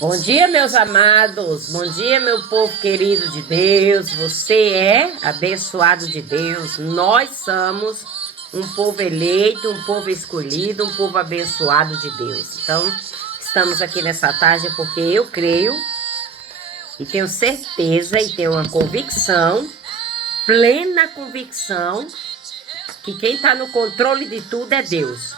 Bom dia, meus amados. Bom dia, meu povo querido de Deus. Você é abençoado de Deus. Nós somos um povo eleito, um povo escolhido, um povo abençoado de Deus. Então, estamos aqui nessa tarde porque eu creio e tenho certeza e tenho uma convicção, plena convicção, que quem está no controle de tudo é Deus.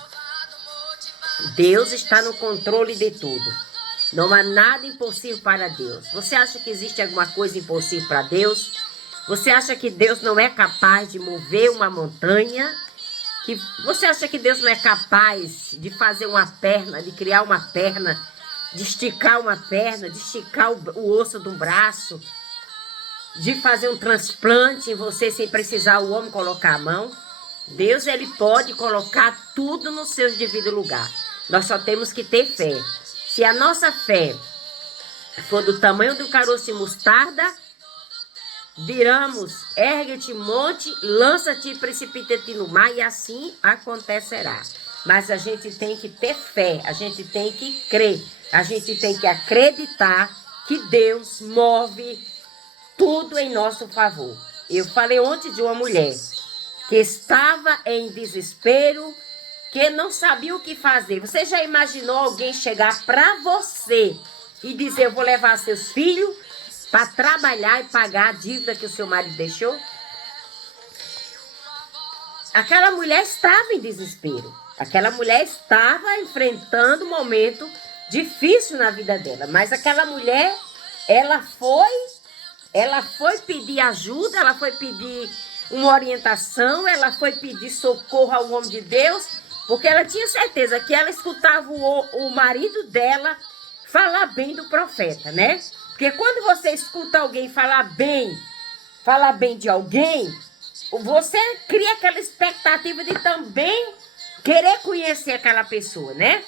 Deus está no controle de tudo. Não há nada impossível para Deus. Você acha que existe alguma coisa impossível para Deus? Você acha que Deus não é capaz de mover uma montanha? Você acha que Deus não é capaz de fazer uma perna, de criar uma perna, de esticar uma perna, de esticar o osso do braço, de fazer um transplante em você sem precisar o homem colocar a mão? Deus, ele pode colocar tudo no seu devido lugar. Nós só temos que ter fé. Se a nossa fé for do tamanho do caroço de mostarda, diramos, ergue-te monte, lança-te e precipita-te no mar, e assim acontecerá. Mas a gente tem que ter fé, a gente tem que crer, a gente tem que acreditar que Deus move tudo em nosso favor. Eu falei ontem de uma mulher que estava em desespero, que não sabia o que fazer. Você já imaginou alguém chegar para você e dizer: eu vou levar seus filhos para trabalhar e pagar a dívida que o seu marido deixou? Aquela mulher estava em desespero. Aquela mulher estava enfrentando um momento difícil na vida dela. Mas aquela mulher, ela foi pedir ajuda, ela foi pedir uma orientação, ela foi pedir socorro ao homem de Deus, porque ela tinha certeza que ela escutava o marido dela falar bem do profeta, né? Porque quando você escuta alguém falar bem de alguém, você cria aquela expectativa de também querer conhecer aquela pessoa, né?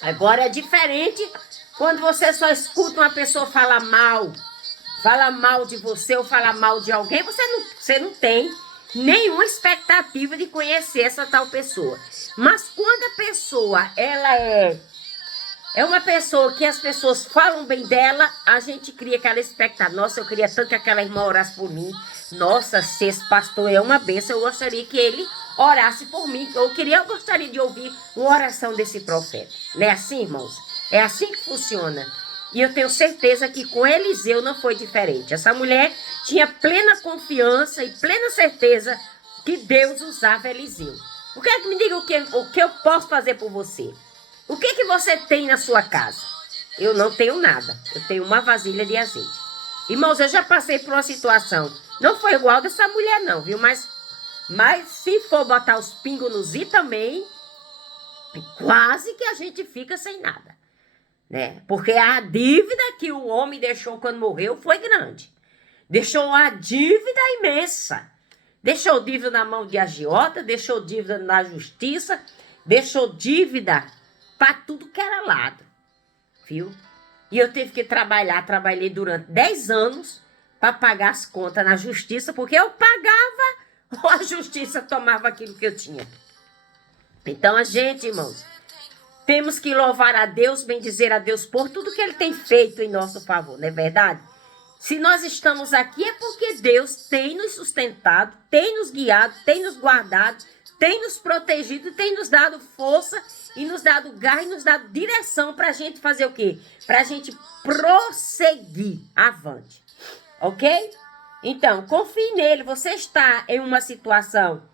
Agora é diferente quando você só escuta uma pessoa falar mal de você ou falar mal de alguém, você não tem nenhuma expectativa de conhecer essa tal pessoa. Mas quando a pessoa, ela é uma pessoa que as pessoas falam bem dela, a gente cria aquela expectativa. Nossa, eu queria tanto que aquela irmã orasse por mim. Nossa, se esse pastor é uma bênção, eu gostaria que ele orasse por mim. Eu gostaria de ouvir uma oração desse profeta. Não é assim, irmãos? É assim que funciona. E eu tenho certeza que com Eliseu não foi diferente. Essa mulher tinha plena confiança e plena certeza que Deus usava Eliseu. Me diga o que eu posso fazer por você. O que você tem na sua casa? Eu não tenho nada. Eu tenho uma vasilha de azeite. Irmãos, eu já passei por uma situação. Não foi igual dessa mulher não, viu? Mas se for botar os pingos nos i também, quase que a gente fica sem nada. Né? Porque a dívida que o homem deixou quando morreu foi grande. Deixou uma dívida imensa. Deixou dívida na mão de agiota, deixou dívida na justiça, deixou dívida para tudo que era lado. Viu? E eu tive que trabalhei durante 10 anos para pagar as contas na justiça, porque eu pagava ou a justiça tomava aquilo que eu tinha. Então a gente, irmãos, temos que louvar a Deus, bendizer a Deus por tudo que Ele tem feito em nosso favor, não é verdade? Se nós estamos aqui é porque Deus tem nos sustentado, tem nos guiado, tem nos guardado, tem nos protegido, tem nos dado força e nos dado gás e nos dado direção para a gente fazer o quê? Para a gente prosseguir avante, ok? Então, confie nele. Você está em uma situação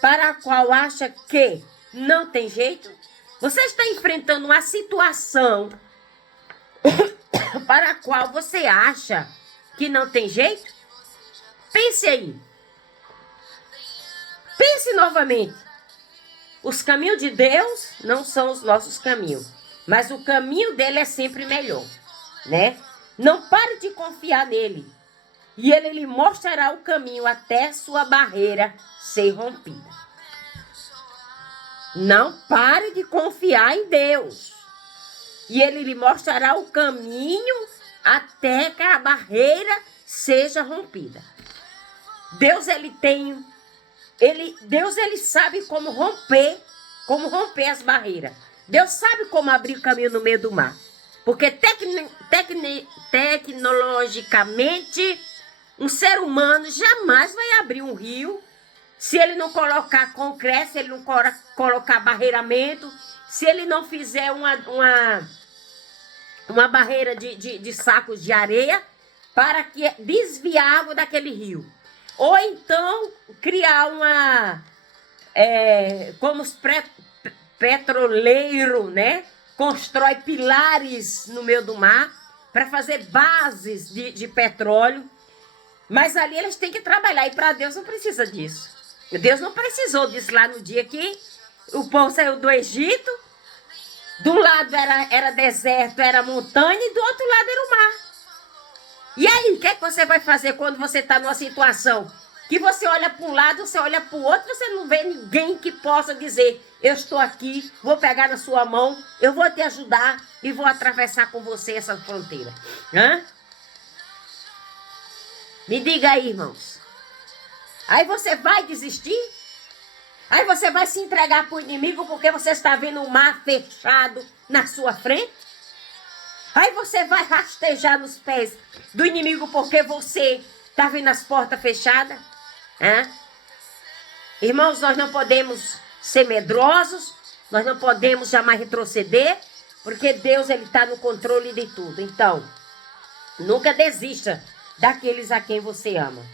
para a qual acha que não tem jeito? Você está enfrentando uma situação para a qual você acha que não tem jeito? Pense aí. Pense novamente. Os caminhos de Deus não são os nossos caminhos, mas o caminho dele é sempre melhor, né? Não pare de confiar nele. E ele lhe mostrará o caminho até sua barreira ser rompida. Não pare de confiar em Deus. E Ele lhe mostrará o caminho até que a barreira seja rompida. Deus, Ele sabe como romper as barreiras. Deus sabe como abrir o caminho no meio do mar. Porque tecnologicamente, um ser humano jamais vai abrir um rio se ele não colocar concreto, se ele não colocar barreiramento, se ele não fizer uma barreira de sacos de areia para que desviar a água daquele rio. Ou então criar como os petroleiros, né? Constrói pilares no meio do mar para fazer bases de petróleo. Mas ali eles têm que trabalhar. E para Deus não precisa disso. Deus não precisou disso lá no dia que o povo saiu do Egito. De um lado era deserto, era montanha, e do outro lado era o mar. E aí, o que é que você vai fazer quando você está numa situação que você olha para um lado, você olha para o outro, você não vê ninguém que possa dizer: eu estou aqui, vou pegar na sua mão, eu vou te ajudar e vou atravessar com você essa fronteira. Hã? Me diga aí, irmãos. Aí você vai desistir? Aí você vai se entregar para o inimigo porque você está vendo o mar fechado na sua frente? Aí você vai rastejar nos pés do inimigo porque você está vendo as portas fechadas? Irmãos, nós não podemos ser medrosos, nós não podemos jamais retroceder, porque Deus está no controle de tudo. Então, nunca desista daqueles a quem você ama.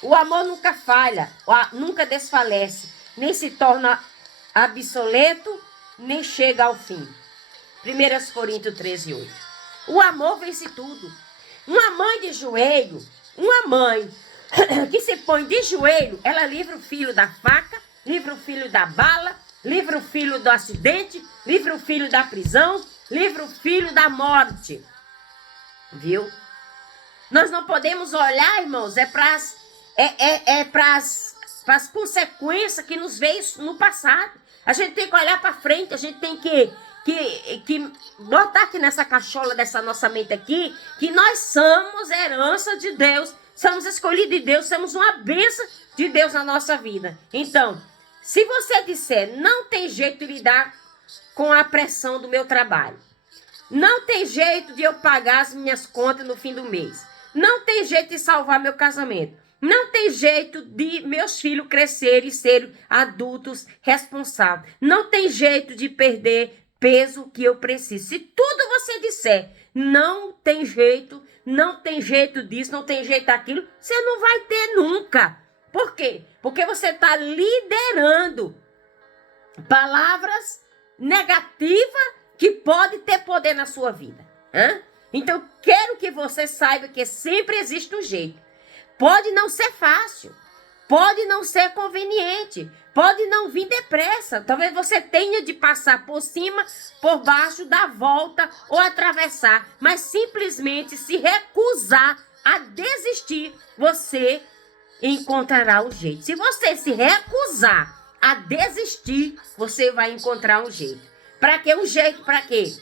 O amor nunca falha, nunca desfalece, nem se torna obsoleto, nem chega ao fim. 1 Coríntios 13:8. O amor vence tudo. Uma mãe de joelho, uma mãe que se põe de joelho, ela livra o filho da faca, livra o filho da bala, livra o filho do acidente, livra o filho da prisão, livra o filho da morte. Viu? Nós não podemos olhar, irmãos, para as consequências que nos veio no passado. A gente tem que olhar para frente, a gente tem que botar aqui nessa cachola dessa nossa mente aqui, que nós somos herança de Deus, somos escolhidos de Deus, somos uma bênção de Deus na nossa vida. Então, se você disser: não tem jeito de lidar com a pressão do meu trabalho, não tem jeito de eu pagar as minhas contas no fim do mês, não tem jeito de salvar meu casamento, não tem jeito de meus filhos crescerem e serem adultos responsáveis, não tem jeito de perder peso que eu preciso. Se tudo você disser: não tem jeito disso, não tem jeito daquilo, você não vai ter nunca. Por quê? Porque você está liderando palavras negativas que podem ter poder na sua vida. Então, quero que você saiba que sempre existe um jeito. Pode não ser fácil, pode não ser conveniente, pode não vir depressa. Talvez você tenha de passar por cima, por baixo, dar volta ou atravessar. Mas simplesmente se recusar a desistir, você encontrará um jeito. Se você se recusar a desistir, você vai encontrar um jeito. Para quê? Um jeito para quê?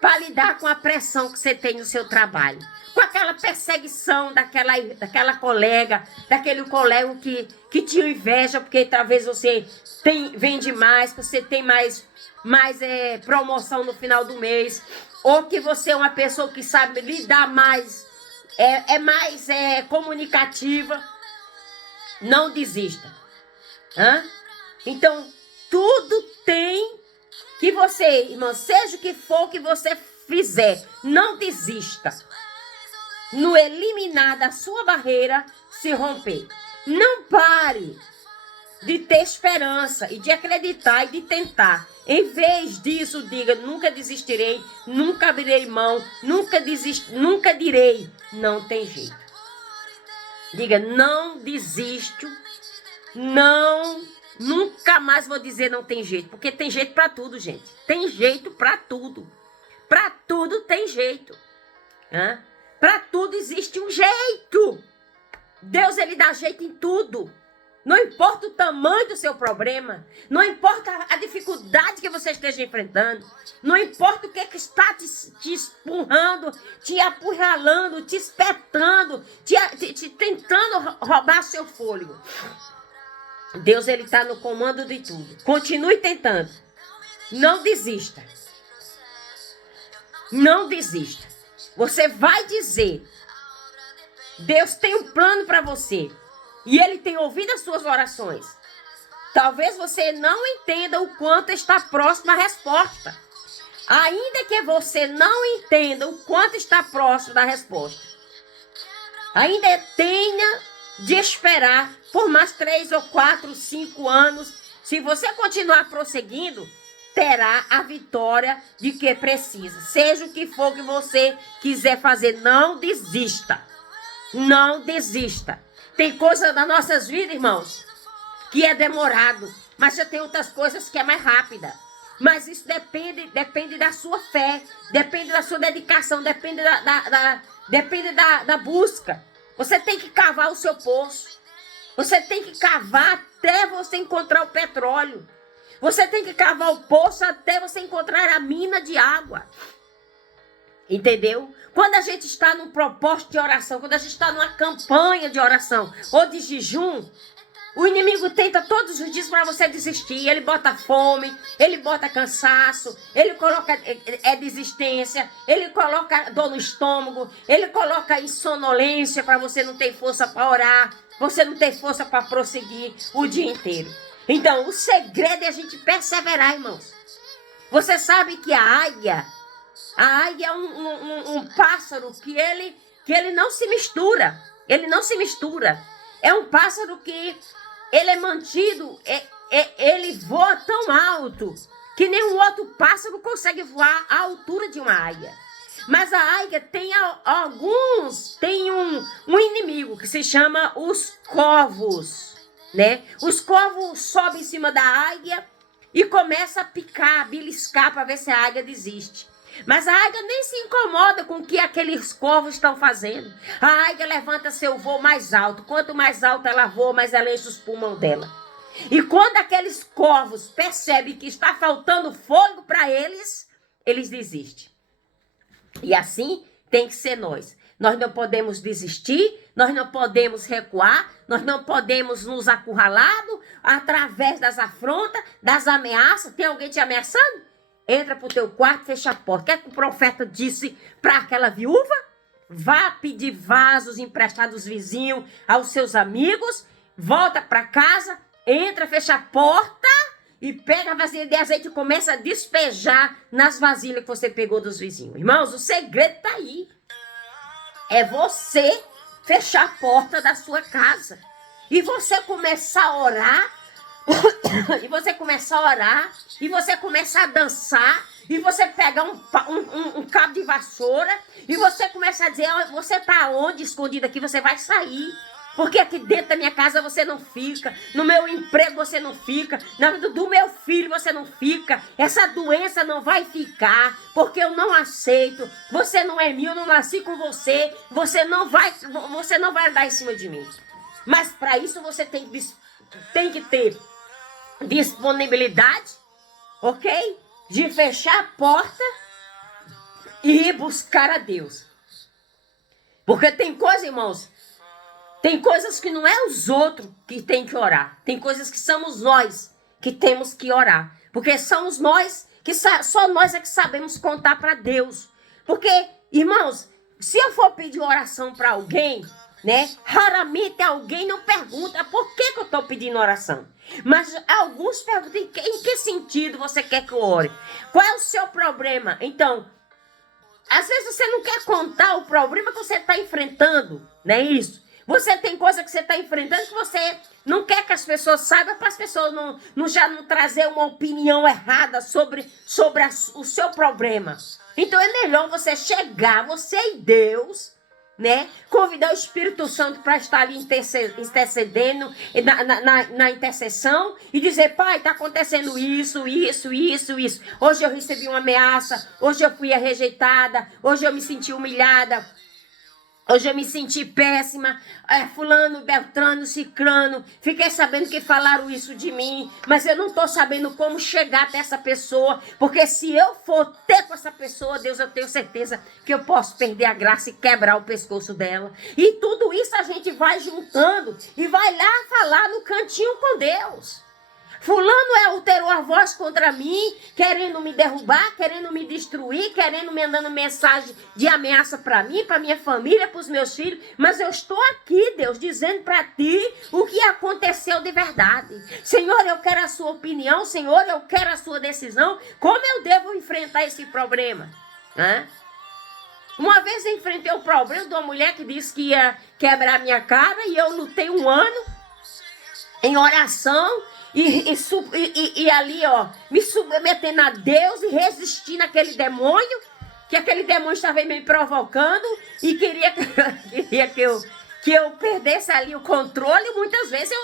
Para lidar com a pressão que você tem no seu trabalho. Com aquela perseguição daquela colega, daquele colega que te inveja, porque talvez você vende mais, você tem mais promoção no final do mês, ou que você é uma pessoa que sabe lidar mais, mais comunicativa. Não desista. Então, tudo tem que você, irmão, seja o que for que você fizer, não desista. No eliminar da sua barreira se romper. Não pare de ter esperança e de acreditar e de tentar. Em vez disso, diga: nunca desistirei, nunca abrirei mão, nunca direi, não tem jeito. Diga: não desisto, nunca mais vou dizer não tem jeito, porque tem jeito para tudo, gente. Tem jeito para tudo. Para tudo tem jeito. Para tudo existe um jeito. Deus, ele dá jeito em tudo. Não importa o tamanho do seu problema, não importa a dificuldade que você esteja enfrentando, não importa o que está te espurrando, te apurralando, te espetando, te tentando roubar seu fôlego. Deus, ele está no comando de tudo. Continue tentando. Não desista. Não desista. Você vai dizer: Deus tem um plano para você. E Ele tem ouvido as suas orações. Talvez você não entenda o quanto está próxima a resposta. Ainda que você não entenda o quanto está próximo da resposta, ainda tenha de esperar por mais 3 ou 4, 5 anos. Se você continuar prosseguindo, terá a vitória de que precisa. Seja o que for que você quiser fazer, não desista. Não desista. Tem coisa nas nossas vidas, irmãos, que é demorado, mas já tem outras coisas que é mais rápida. Mas isso depende da sua fé, depende da sua dedicação, depende da busca. Você tem que cavar o seu poço. Você tem que cavar até você encontrar o petróleo. Você tem que cavar o poço até você encontrar a mina de água. Entendeu? Quando a gente está num propósito de oração, quando a gente está numa campanha de oração ou de jejum, o inimigo tenta todos os dias para você desistir. Ele bota fome, ele bota cansaço, ele coloca desistência, ele coloca dor no estômago, ele coloca insonolência para você não ter força para orar, você não ter força para prosseguir o dia inteiro. Então, o segredo é a gente perseverar, irmãos. Você sabe que a águia é um pássaro que ele não se mistura. Ele não se mistura. É um pássaro que ele é mantido, ele voa tão alto que nenhum outro pássaro consegue voar à altura de uma águia. Mas a águia tem um inimigo que se chama os corvos, né? Os corvos sobem em cima da águia e começam a picar, a beliscar para ver se a águia desiste. Mas a águia nem se incomoda com o que aqueles corvos estão fazendo. A águia levanta seu voo mais alto. Quanto mais alto ela voa, mais ela enche os pulmões dela. E quando aqueles corvos percebem que está faltando fogo para eles, eles desistem. E assim tem que ser nós. Nós não podemos desistir, nós não podemos recuar, nós não podemos nos acurralar através das afrontas, das ameaças. Tem alguém te ameaçando? Entra pro teu quarto, fecha a porta. O que é que o profeta disse para aquela viúva? Vá pedir vasos emprestados aos vizinhos, aos seus amigos. Volta para casa, entra, fecha a porta e pega a vasilha de azeite e começa a despejar nas vasilhas que você pegou dos vizinhos. Irmãos, o segredo tá aí. É você fechar a porta da sua casa. E você começar a orar. E você começa a orar, e você começa a dançar, e você pega um cabo de vassoura, e você começa a dizer: você tá onde escondido aqui? Você vai sair, porque aqui dentro da minha casa você não fica, no meu emprego você não fica, na vida do meu filho você não fica, essa doença não vai ficar, porque eu não aceito, você não é meu, eu não nasci com você, você não vai andar em cima de mim. Mas para isso você tem que ter disponibilidade, ok? De fechar a porta e ir buscar a Deus. Porque tem coisas, irmãos, tem coisas que não é os outros que tem que orar. Tem coisas que somos nós que temos que orar. Porque somos nós que só nós é que sabemos contar para Deus. Porque, irmãos, se eu for pedir oração para alguém, né? Raramente alguém não pergunta por que eu estou pedindo oração. Mas alguns perguntam: em que sentido você quer que eu ore? Qual é o seu problema? Então, às vezes você não quer contar o problema que você está enfrentando, não é isso? Você tem coisa que você está enfrentando que você não quer que as pessoas saibam, para as pessoas não trazer uma opinião errada sobre o seu problema. Então é melhor você chegar, você e Deus, né? Convidar o Espírito Santo para estar ali intercedendo na intercessão e dizer: Pai, está acontecendo isso. Hoje eu recebi uma ameaça, hoje eu fui rejeitada, hoje eu me senti humilhada, hoje eu me senti péssima, fulano, beltrano, cicrano, fiquei sabendo que falaram isso de mim, mas eu não estou sabendo como chegar até essa pessoa, porque se eu for ter com essa pessoa, Deus, eu tenho certeza que eu posso perder a graça e quebrar o pescoço dela. E tudo isso a gente vai juntando e vai lá falar no cantinho com Deus. Fulano alterou a voz contra mim, querendo me derrubar, querendo me destruir, querendo me mandando mensagem de ameaça para mim, para minha família, para os meus filhos. Mas eu estou aqui, Deus, dizendo para ti o que aconteceu de verdade. Senhor, eu quero a sua opinião. Senhor, eu quero a sua decisão. Como eu devo enfrentar esse problema? Uma vez eu enfrentei o problema de uma mulher que disse que ia quebrar minha cara e eu lutei 1 ano em oração. E ali, ó, me submetendo a Deus e resistindo àquele demônio, que aquele demônio estava me provocando e queria que eu perdesse ali o controle. Muitas vezes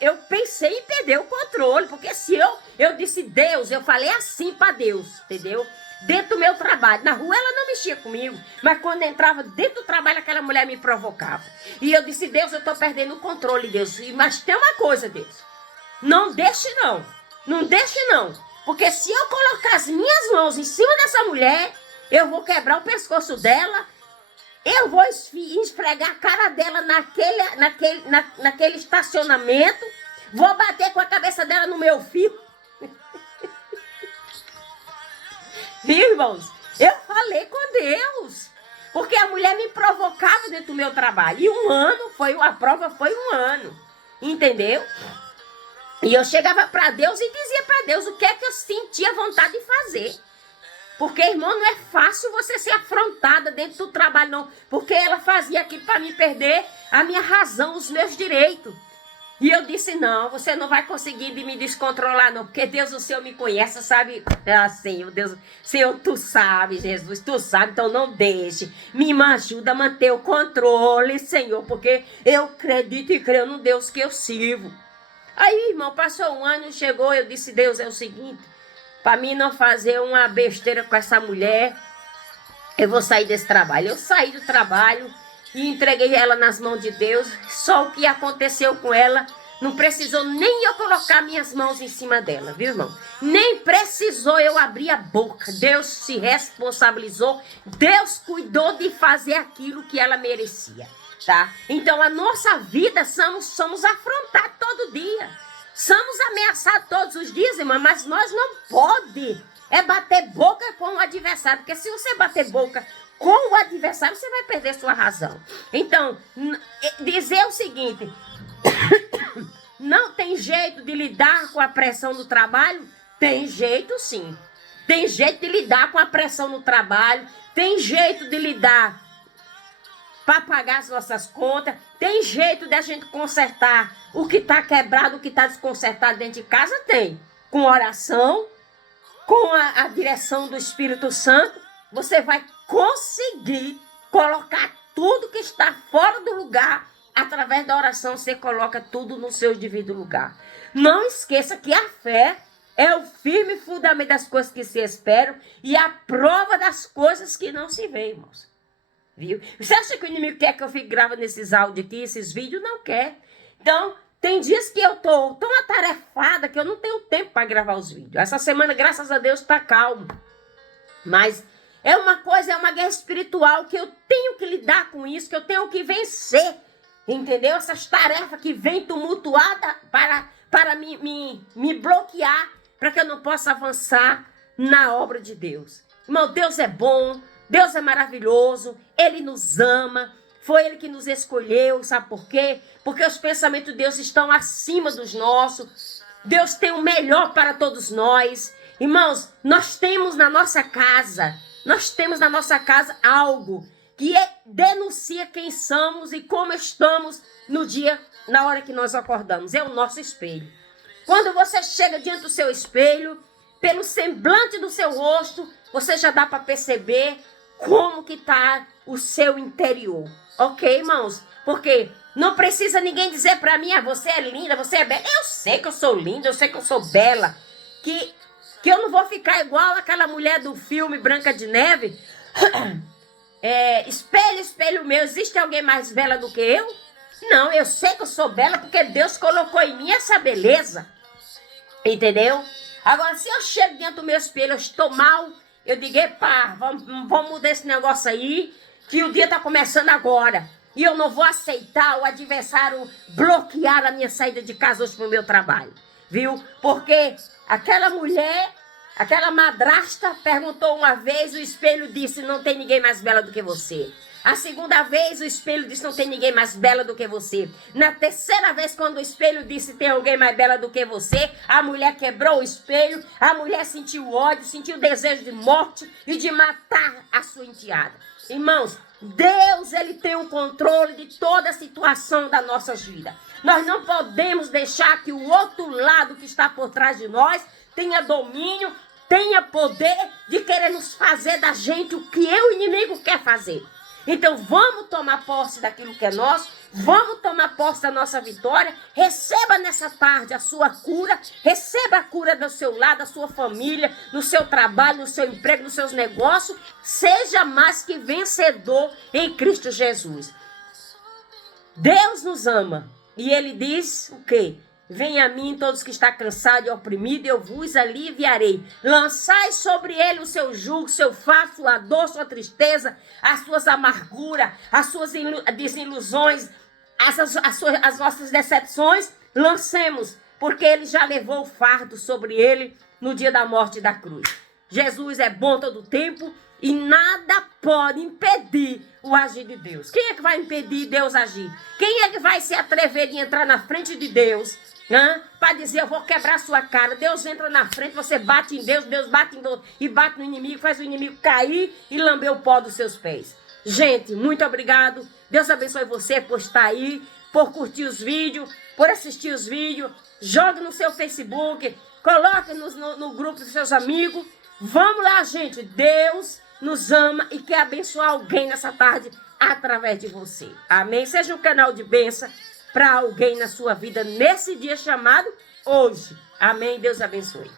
eu pensei em perder o controle, porque se eu disse Deus, eu falei assim para Deus, entendeu? Dentro do meu trabalho. Na rua ela não mexia comigo, mas quando entrava dentro do trabalho, aquela mulher me provocava. E eu disse, Deus, eu estou perdendo o controle, Deus. Mas tem uma coisa, Deus. Não deixe não. Não deixe não. Porque se eu colocar as minhas mãos em cima dessa mulher, eu vou quebrar o pescoço dela, eu vou esfregar a cara dela naquele estacionamento, vou bater com a cabeça dela no meu fio. Viu, irmãos? Eu falei com Deus. Porque a mulher me provocava dentro do meu trabalho. E a prova foi 1 ano. Entendeu? E eu chegava para Deus e dizia para Deus o que é que eu sentia vontade de fazer. Porque, irmão, não é fácil você ser afrontada dentro do trabalho, não. Porque ela fazia aquilo para me perder a minha razão, os meus direitos. E eu disse, não, você não vai conseguir me descontrolar, não. Porque Deus, o Senhor me conhece, sabe? Senhor, Deus, Senhor, tu sabe, Jesus, tu sabe, então não deixe. Me ajuda a manter o controle, Senhor, porque eu acredito e creio no Deus que eu sirvo. Aí, irmão, passou 1 ano, chegou, eu disse, Deus, é o seguinte, para mim não fazer uma besteira com essa mulher, eu vou sair desse trabalho. Eu saí do trabalho e entreguei ela nas mãos de Deus. Só o que aconteceu com ela, não precisou nem eu colocar minhas mãos em cima dela, viu, irmão? Nem precisou eu abrir a boca. Deus se responsabilizou, Deus cuidou de fazer aquilo que ela merecia. Tá? Então a nossa vida somos afrontados todo dia, somos ameaçados todos os dias, irmã, mas nós não pode bater boca com o adversário, porque se você bater boca com o adversário, você vai perder sua razão. Então, dizer o seguinte, não tem jeito de lidar com a pressão do trabalho? Tem jeito sim, tem jeito de lidar com a pressão no trabalho, tem jeito de lidar para pagar as nossas contas, tem jeito de a gente consertar o que está quebrado, o que está desconcertado dentro de casa, tem. Com oração, com a direção do Espírito Santo, você vai conseguir colocar tudo que está fora do lugar. Através da oração, você coloca tudo no seu devido lugar. Não esqueça que a fé é o firme fundamento das coisas que se esperam e a prova das coisas que não se veem, irmãos. Viu? Você acha que o inimigo quer que eu fique gravando esses áudios aqui, esses vídeos? Não quer. Então, tem dias que eu tô tão atarefada que eu não tenho tempo para gravar os vídeos. Essa semana, graças a Deus, tá calmo. Mas é uma guerra espiritual que eu tenho que lidar com isso, que eu tenho que vencer. Entendeu? Essas tarefas que vêm tumultuadas para me bloquear, para que eu não possa avançar na obra de Deus. Irmão, Deus é bom. Deus é maravilhoso, Ele nos ama, foi Ele que nos escolheu, sabe por quê? Porque os pensamentos de Deus estão acima dos nossos, Deus tem o melhor para todos nós. Irmãos, nós temos na nossa casa algo que denuncia quem somos e como estamos na hora que nós acordamos, é o nosso espelho. Quando você chega diante do seu espelho, pelo semblante do seu rosto, você já dá para perceber como que está o seu interior. Ok, irmãos? Porque não precisa ninguém dizer para mim, você é linda, você é bela. Eu sei que eu sou linda, eu sei que eu sou bela. Que eu não vou ficar igual aquela mulher do filme Branca de Neve. Espelho, espelho meu, existe alguém mais bela do que eu? Não, eu sei que eu sou bela porque Deus colocou em mim essa beleza. Entendeu? Agora, se eu chego dentro do meu espelho, eu estou mal, eu digo, epá, vamos mudar esse negócio aí, que o dia está começando agora. E eu não vou aceitar o adversário bloquear a minha saída de casa hoje para o meu trabalho. viu? Porque aquela mulher, aquela madrasta perguntou uma vez, o espelho disse, não tem ninguém mais bela do que você. A segunda vez o espelho disse, não tem ninguém mais bela do que você. Na terceira vez, quando o espelho disse, tem alguém mais bela do que você, a mulher quebrou o espelho, a mulher sentiu ódio, sentiu desejo de morte e de matar a sua enteada. Irmãos, Deus, ele tem o controle de toda a situação da nossa vida. Nós não podemos deixar que o outro lado que está por trás de nós tenha domínio, tenha poder de querer nos fazer da gente o que o inimigo quer fazer. Então vamos tomar posse daquilo que é nosso, vamos tomar posse da nossa vitória, receba nessa tarde a sua cura, receba a cura do seu lado, da sua família, no seu trabalho, no seu emprego, nos seus negócios, seja mais que vencedor em Cristo Jesus. Deus nos ama e ele diz o quê? Venha a mim todos que estão cansados e oprimidos, eu vos aliviarei. Lançai sobre ele o seu jugo, seu fardo, sua dor, sua tristeza, as suas amarguras, as suas desilusões, as nossas decepções. Lancemos, porque ele já levou o fardo sobre ele no dia da morte da cruz. Jesus é bom todo o tempo e nada pode impedir o agir de Deus. Quem é que vai impedir Deus agir? Quem é que vai se atrever de entrar na frente de Deus para dizer, eu vou quebrar sua cara? Deus entra na frente, você bate em Deus, Deus bate e bate no inimigo, faz o inimigo cair e lamber o pó dos seus pés. Gente, muito obrigado. Deus abençoe você por estar aí, por curtir os vídeos, por assistir os vídeos. Jogue no seu Facebook, coloque no grupo dos seus amigos. Vamos lá, gente. Deus nos ama e quer abençoar alguém nessa tarde através de você. Amém? Seja um canal de bênção para alguém na sua vida nesse dia chamado hoje. Amém? Deus abençoe.